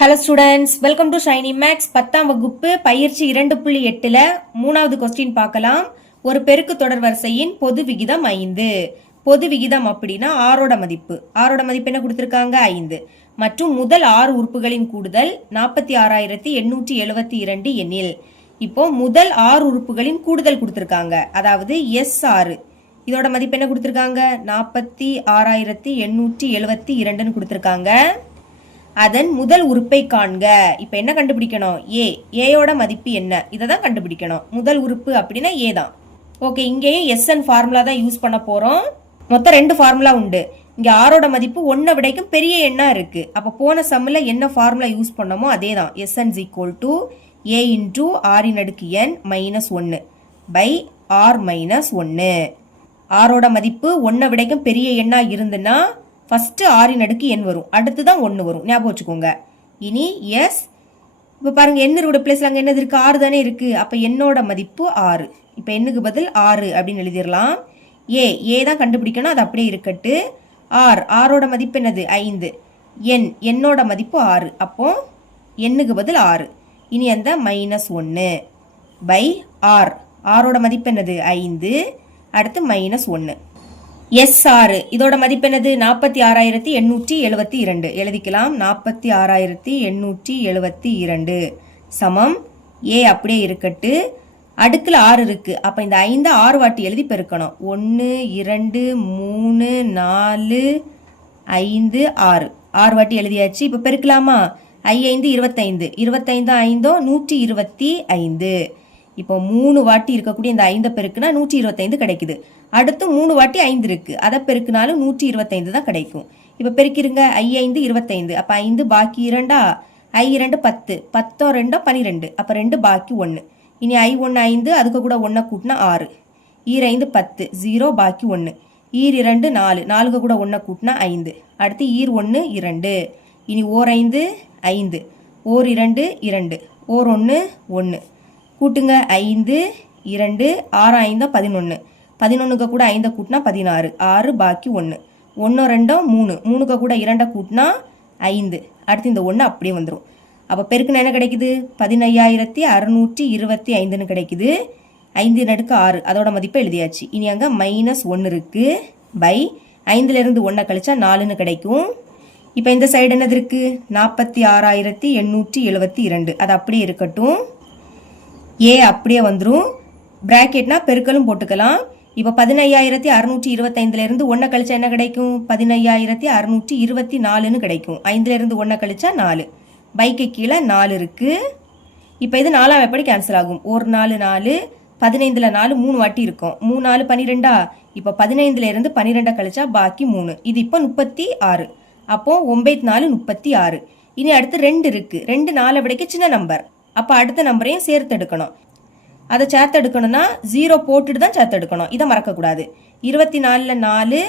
Hello students, welcome to shiny max 10ஆம் வகுப்பு பயிற்சி 2.8ல 3வது கொஸ்டின் பார்க்கலாம். ஒரு பெருக்கு தொடர் வரிசையின் பொது விகிதம் 5. பொது விகிதம் அப்படின்னா ஆரோட மதிப்பு என்ன கொடுத்திருக்காங்க? 5. மற்றும் முதல் 6 உறுப்புகளின் கூடுதல் 46,872 எண்ணில். இப்போ முதல் 6 உறுப்புகளின் கூடுதல் கொடுத்திருக்காங்க, அதாவது S6. இதோட மதிப்பு என்ன கொடுத்திருக்காங்க? 46,872 கொடுத்திருக்காங்க. அதன் முதல் உறுப்பை காண்க. இப்ப என்ன கண்டுபிடிக்கணும்? ஏயோட மதிப்பு என்ன? இதை தான் கண்டுபிடிக்கணும். முதல் உறுப்பு அப்படின்னா ஏ தான். ஓகே, இங்கேயும் எஸ்என் ஃபார்முலா தான் யூஸ் பண்ண போறோம். மொத்தம் 2 ஃபார்முலா உண்டு. இங்க ஆரோட மதிப்பு 1 விடைக்கும் பெரிய எண்ணா இருக்கு. அப்ப போன சம்மில் என்ன ஃபார்முலா யூஸ் பண்ணமோ அதே தான். SN = a × r⁻n - 1 by r - 1. ஆரோட மதிப்பு 1 விடைக்கும் பெரிய எண்ணா இருந்துன்னா ஃபர்ஸ்ட் r⁻n வரும், அடுத்து தான் 1 வரும். ஞாபகம் வச்சுக்கோங்க. இனி எஸ், இப்போ பாருங்க என்னோட பிளேஸ்ல அங்கே என்னது இருக்கு? 6 தானே இருக்கு. அப்போ என்னோட மதிப்பு 6. இப்போ என்னுக்கு பதில் 6 அப்படின்னு எழுதிடலாம். ஏ தான் கண்டுபிடிக்கணும், அது அப்படியே இருக்கட்டு. ஆரோட மதிப்பு என்னது? 5. என்னோட மதிப்பு 6. அப்போ என்னுக்கு பதில் 6. இனி அந்த -1 பை ஆரோட மதிப்பு என்னது? 5. அடுத்து -1. S6 இதோட மதிப்பு என்னது? 46,872. எழுதிக்கலாம். 46,872 சமம் ஏ அப்படியே இருக்கட்டு. அடுக்குல 6 இருக்கு. அப்ப இந்த 5 6 வாட்டி எழுதி பெருக்கணும். 1 2 3 4 5 6 வாட்டி எழுதியாச்சு. இப்ப பெருக்கலாமா? 5 25 25 5 125. இப்போ 3 வாட்டி இருக்கக்கூடிய இந்த 5 பெருக்குனா 125 கிடைக்குது. அடுத்து 3 வாட்டி 5 இருக்கு, அதை பெருக்குனாலும் 125 தான் கிடைக்கும். இப்போ பெருக்கிருங்க. 5 25. அப்போ 5 பாக்கி 2, I2 10, 10 2 12. அப்போ 2 பாக்கி 1. இனி I1 5, அதுக்கு கூட 1 கூட்டினா 6. 5 10, 0 பாக்கி 1. 2 4, 4 கூட 1 கூட்டினா 5. அடுத்து 1 2. இனி 5 5, 2 2, 1 1. கூட்டுங்க. 5 2 6 5 11. 11க்கு கூட 5 கூட்டினா 16. 6 பாக்கி 1. 1 2 3, 3க்கு கூட 2 கூட்டினா 5. அடுத்து இந்த 1 அப்படியே வந்துடும். அப்போ பெருக்குனா என்ன கிடைக்குது? 15,625 கிடைக்குது. 5/6 அதோட மதிப்பை எழுதியாச்சு. இனி அங்கே -1 இருக்கு. பை 5லேருந்து 1 கழிச்சா 4ன்னு கிடைக்கும். இப்போ இந்த சைடு என்னது இருக்கு? 46,872. அது அப்படியே இருக்கட்டும். ஏ அப்படியே வந்துடும். பிராக்கெட்னா பெருக்கலும் போட்டுக்கலாம். இப்போ 15,625லேருந்து 1 கழிச்சா என்ன கிடைக்கும்? 15,624ன்னு கிடைக்கும். 5லேருந்து 1 கழிச்சா 4. பைக்கு கீழே 4 இருக்கு. இப்போ இது 4ஆம் எப்படி கேன்சல் ஆகும்? 1 4 4, 15ல் 4 3 வாட்டி இருக்கும். 3 4 12. இப்போ 15லேருந்து 12 கழிச்சா பாக்கி 3. இது இப்போ 36. அப்போ 9 4 36. இனி அடுத்து 2 இருக்கு. 2 4 விடைக்கு சின்ன நம்பர். அப்போ அடுத்த நம்பரையும் சேர்த்து எடுக்கணும். அதை சேர்த்து எடுக்கணும்னா 0 போட்டுட்டு தான் சேர்த்து எடுக்கணும். இதை மறக்கக்கூடாது. 24ல் 4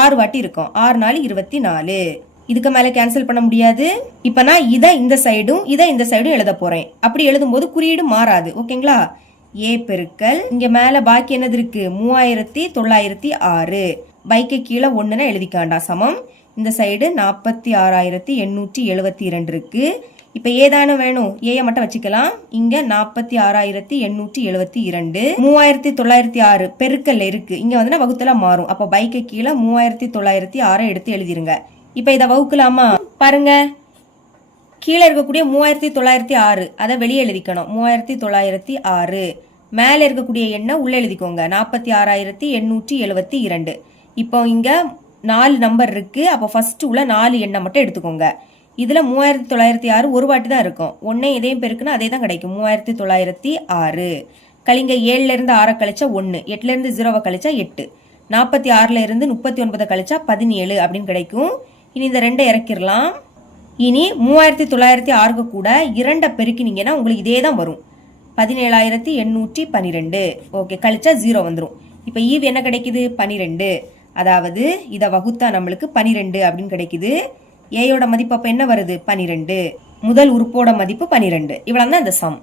6 வாட்டி இருக்கும். 6 4 24. இதுக்கு மேலே கேன்சல் பண்ண முடியாது. இப்போ நான் இதை இந்த சைடும் எழுத போறேன். அப்படி எழுதும்போது குறியீடு மாறாது. ஓகேங்களா? ஏ பெருக்கல் இங்க மேல பாக்கி என்னது இருக்கு? 3906. பைக்கு கீழே 1ன்னு எழுதிக்காண்டா சமம். இந்த சைடு 46,872 இருக்கு. இப்போ ஏதானு வேணும்? ஏயை மட்டும் வச்சுக்கலாம். இங்க 46,872 3906 பெருக்கல்ல இருக்கு. இங்க வந்து வகுத்துல மாறும். அப்போ பைக்கு கீழே 3906 எடுத்து எழுதிருங்க. இப்போ இதை வகுக்கலாமா? பாருங்க, கீழே இருக்கக்கூடிய 3906 அதை வெளியே எழுதிக்கணும். 3906 மேல இருக்கக்கூடிய எண்ணை உள்ள எழுதிக்கோங்க. 46,872. இப்போ இங்க 4 நம்பர் இருக்கு. அப்போ ஃபர்ஸ்ட் உள்ள 4 எண்ணை மட்டும் எடுத்துக்கோங்க. இதுல 3906 ஒரு வாட்டி தான் இருக்கும். ஒன்னே இதையும் பெருக்குன்னா அதே தான் கிடைக்கும். 3906 கழிங்க. 7லேருந்து 6 கழிச்சா 1, 8லேருந்து 0 கழிச்சா 8, 46லேருந்து 39 கழிச்சா 17 அப்படின்னு கிடைக்கும். இனி இந்த 2 இறக்கிடலாம். இனி 3906 கூட 2 பெருக்கினீங்கன்னா உங்களுக்கு இதே தான் வரும். 17,812. ஓகே, கழிச்சா 0 வந்துடும். இப்போ ஈவ் என்ன கிடைக்குது? 12. அதாவது இதை வகுத்தா நம்மளுக்கு 12 அப்படின்னு கிடைக்குது. ஏயோட மதிப்பு அப்போ என்ன வருது? 12. முதல் உறுப்போட மதிப்பு 12. இவ்வளவு தான் இந்த சம்.